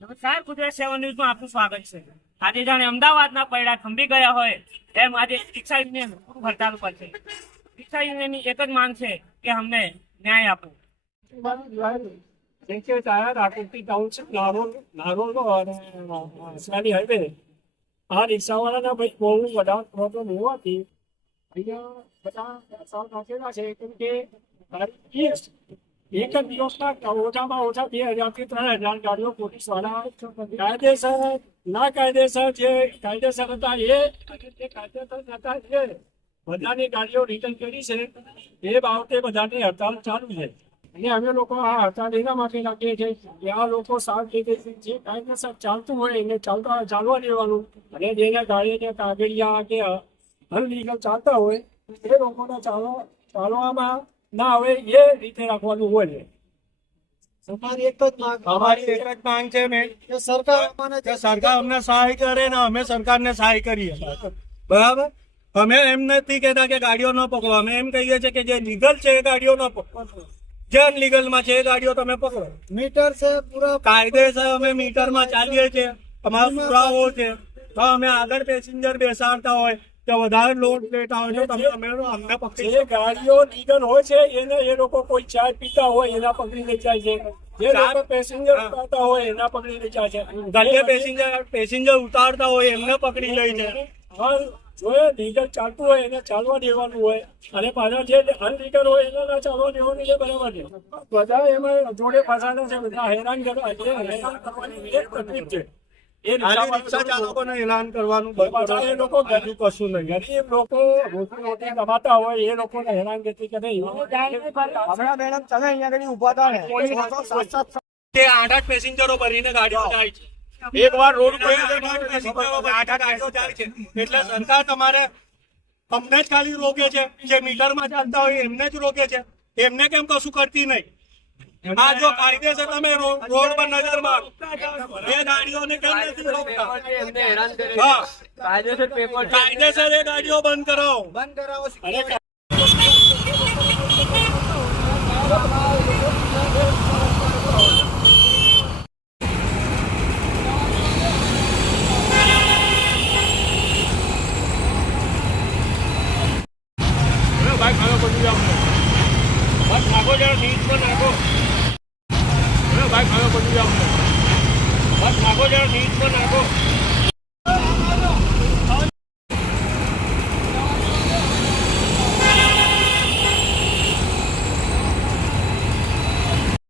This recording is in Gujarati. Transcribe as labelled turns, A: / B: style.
A: નમસ્કાર, ગુજરાત સેવન ન્યૂઝમાં આપનું સ્વાગત છે. આજે જાણે અમદાવાદના પૈડા થંભી ગયા હોય, તેમ આજે શિક્ષા યુનિયન હડતાલ ઉપર છે. રિક્ષા યુનિયનની એક જ માંગ છે કે અમને ન્યાય આપો.
B: જેમ કે આકૃતિ ટાઉનશીપ નારોલ નારોલ અને હાઈવે આ રિક્ષાવાળાના ભાઈ બહુ બધા પ્રોબ્લેમ હોવાથી અહીંયા બધા છે, કેમ કે ગાડી એક જ દિવસના ઓછામાં ઓછા બે હજારથી ત્રણ હજાર ગાડીઓ પોલીસવાળા કાયદેસર ના કાયદેસર જે કાયદેસર હતા એ કાયદેસર હતા એ બધાની ગાડીઓ રિટર્ન કરી છે. એ બાબતે બધાની હડતાલ ચાલુ છે. અને અમે લોકો આ હડતાલ એના માટે રાખીએ છીએ કે આ લોકો સાફ રીતે જે કાયદેસર ચાલતું હોય એને ચાલતા ચાલવા દેવાનું અને જેને ગાડીને કાગળિયા કે અનલીગલ ચાલતા હોય એ લોકોને ચાલવા, ચાલવામાં ના હવે એ રીતે રાખવાનું હોય છે.
C: અમારી એક જ માંગ
D: અમારી એક જ માંગ છે મેં.
C: સરકાર
D: સરકાર અમને સહાય કરે ને અમે સરકારને સહાય કરીએ. બરાબર? અમે એમ નથી કહેતા કે ગાડીઓ ન પકડો. અમે એમ કહીએ છીએ કે જે લીગલ છે એ ગાડીઓ ન પકડો. જે અનલીગલમાં છે એ ગાડીઓ તમે પકડો.
C: મીટર છે પૂરા
D: કાયદેસર અમે મીટરમાં ચાલીએ છીએ. અમારો પુરાવો છે. તો અમે આગળ પેસેન્જર બેસાડતા હોય. કે વધારે લોડ લેતા હોય તો તમે અમે અમને પકડી
B: જે ગાડીઓ લીગલ હોય છે એને એ લોકો કોઈ ચાય પીતા હોય એના પકડીને જાય છે. જે લોકો પેસેન્જર ઉતારતા હોય એના પકડીને જાય છે.
D: ગલ્લે પેસેન્જર પેસેન્જર ઉતારતા હોય એમને પકડી લે છે.
B: હા જો લીગલ ચાલતું હોય એને ચાલવા દેવાનું હોય. અને પાછા જે અનલીગલ હોય એને ના ચાલવા દેવાનું છે બરાબર છે. બધા એમાં જોડે ફસાણા છે બધા હેરાન કરવા હેરાન કરવાની એક તકલીફ છે.
D: રિક્ષા
B: રિક્ષા
D: ચાલકોને એલાન કરવાનું બંધ
B: એ લોકો
D: બીજું કશું નહીં.
B: ગરીબ લોકો રોજી રોટી કમાતા હોય એ લોકોને હેરાનગતિ કરે
C: હમણાં મેડમ તમે અહીંયા આગળ ઊભા હતા ને સાત સાત
D: તે આઠ આઠ પેસેન્જરો ભરીને ગાડીઓ જાય છે. એક વાર રોડ કોઈ આઠ આઠ આઠ જાય છે. એટલે સરકાર તમારે અમને જ ખાલી રોકે છે. જે મીટરમાં ચાલતા હોય એમને જ રોકે છે. એમને કેમ કશું કરતી નહીં? આ જો કાયદેસર તમે રોડ પર નજર મારો. એ ગાડીઓને કેમ નથી રોકતા? હા. કાયદેસર એ ગાડીઓ બંધ કરાવો.
C: બંધ કરાવો
B: અરે
D: ભાઈ ખાનો બધું જાવ બસ નાખો જરા નીચ પર નાખો. ખાનો પડી જાવ બસ નાખો જરા નીચ પર નાખો.